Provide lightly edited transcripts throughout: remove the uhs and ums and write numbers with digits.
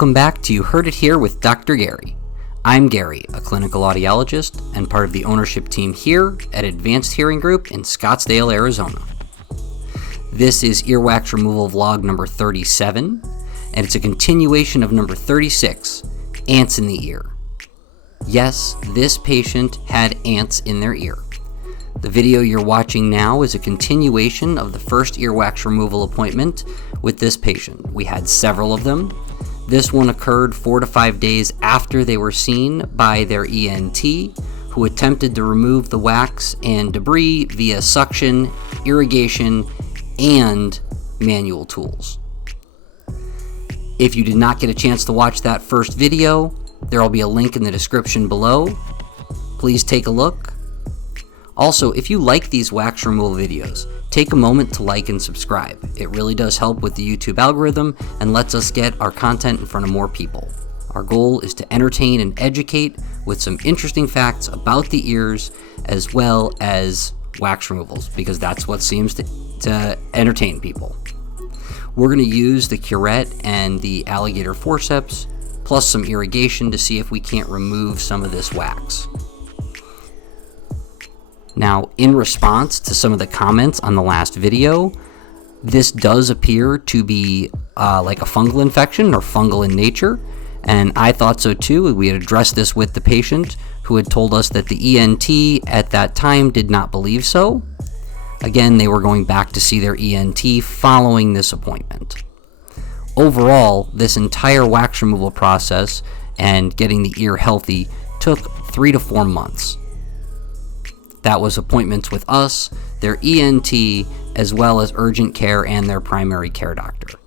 Welcome back to You Heard It Here with Dr. Gary. I'm Gary, a clinical audiologist and part of the ownership team here at Advanced Hearing Group in Scottsdale, Arizona. This is earwax removal vlog number 37, and it's a continuation of number 36, ants in the ear. Yes, this patient had ants in their ear. The video you're watching now is a continuation of the first earwax removal appointment with this patient. We had several of them. This one occurred 4 to 5 days after they were seen by their E.N.T, who attempted to remove the wax and debris via suction, irrigation, and manual tools. If you did not get a chance to watch that first video, there will be a link in the description below. Please take a look. Also, if you like these wax removal videos, take a moment to like and subscribe. It really does help with the YouTube algorithm and lets us get our content in front of more people. Our goal is to entertain and educate with some interesting facts about the ears as well as wax removals, because that's what seems to entertain people. We're going to use the curette and the alligator forceps plus some irrigation to see if we can't remove some of this wax. Now, in response to some of the comments on the last video, this does appear to be like a fungal infection or fungal in nature, and I thought so too. We had addressed this with the patient, who had told us that the E.N.T at that time did not believe so. Again, they were going back to see their E.N.T following this appointment. Overall, this entire wax removal process and getting the ear healthy took 3 to 4 months. That was appointments with us, their E.N.T, as well as urgent care and their primary care doctor.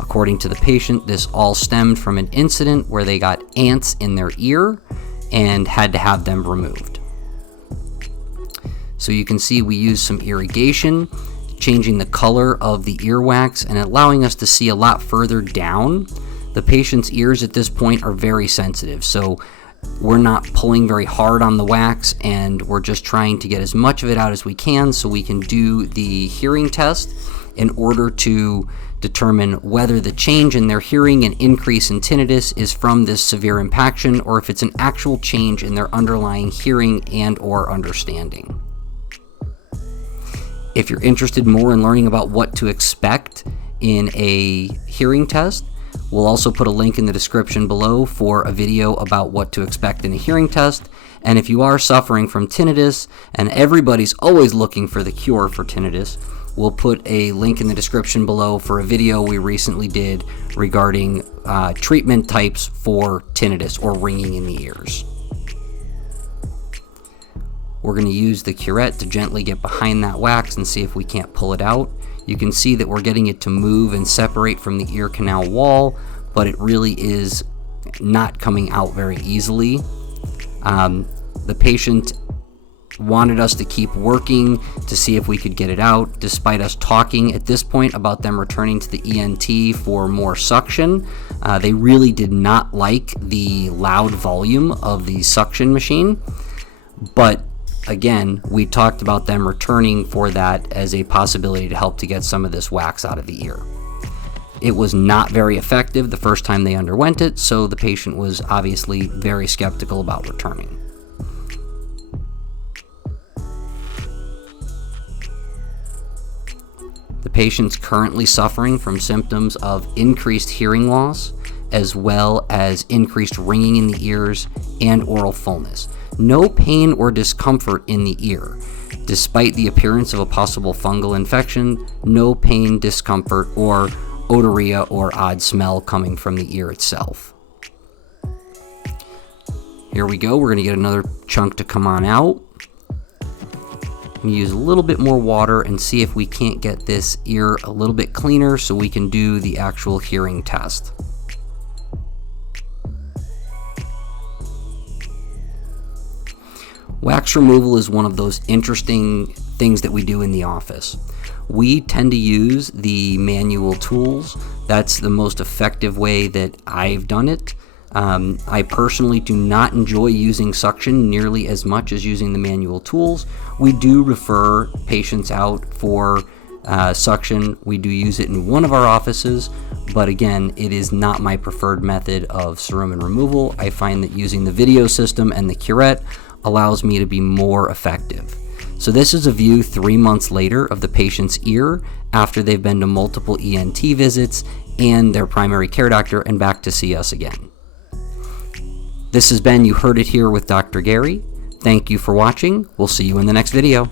According to the patient, this all stemmed from an incident where they got ants in their ear and had to have them removed. So you can see we used some irrigation, changing the color of the earwax and allowing us to see a lot further down. The patient's ears at this point are very sensitive, so we're not pulling very hard on the wax, and we're just trying to get as much of it out as we can so we can do the hearing test in order to determine whether the change in their hearing and increase in tinnitus is from this severe impaction or if it's an actual change in their underlying hearing and or understanding. If you're interested more in learning about what to expect in a hearing test, we'll also put a link in the description below for a video about what to expect in a hearing test. And if you are suffering from tinnitus, and everybody's always looking for the cure for tinnitus, we'll put a link in the description below for a video we recently did regarding treatment types for tinnitus or ringing in the ears. We're going to use the curette to gently get behind that wax and see if we can't pull it out. You can see that we're getting it to move and separate from the ear canal wall, but it really is not coming out very easily. The patient wanted us to keep working to see if we could get it out, despite us talking at this point about them returning to the E.N.T for more suction. They really did not like the loud volume of the suction machine, but again, we talked about them returning for that as a possibility to help to get some of this wax out of the ear. It was not very effective the first time they underwent it, so the patient was obviously very skeptical about returning. The patient's currently suffering from symptoms of increased hearing loss, as well as increased ringing in the ears and oral fullness. No pain or discomfort in the ear. Despite the appearance of a possible fungal infection, no pain, discomfort, or otorrhea or odd smell coming from the ear itself. Here we go. We're going to get another chunk to come on out. I'm going to use a little bit more water and see if we can't get this ear a little bit cleaner so we can do the actual hearing test. Wax removal is one of those interesting things that we do in the office. We tend to use the manual tools. That's the most effective way that I've done it. I personally do not enjoy using suction nearly as much as using the manual tools. We do refer patients out for suction. We do use it in one of our offices, but again, it is not my preferred method of cerumen removal. I find that using the video system and the curette allows me to be more effective. So this is a view 3 months later of the patient's ear after they've been to multiple E.N.T visits and their primary care doctor and back to see us again. This has been You Heard It Here with Dr. Gary. Thank you for watching. We'll see you in the next video.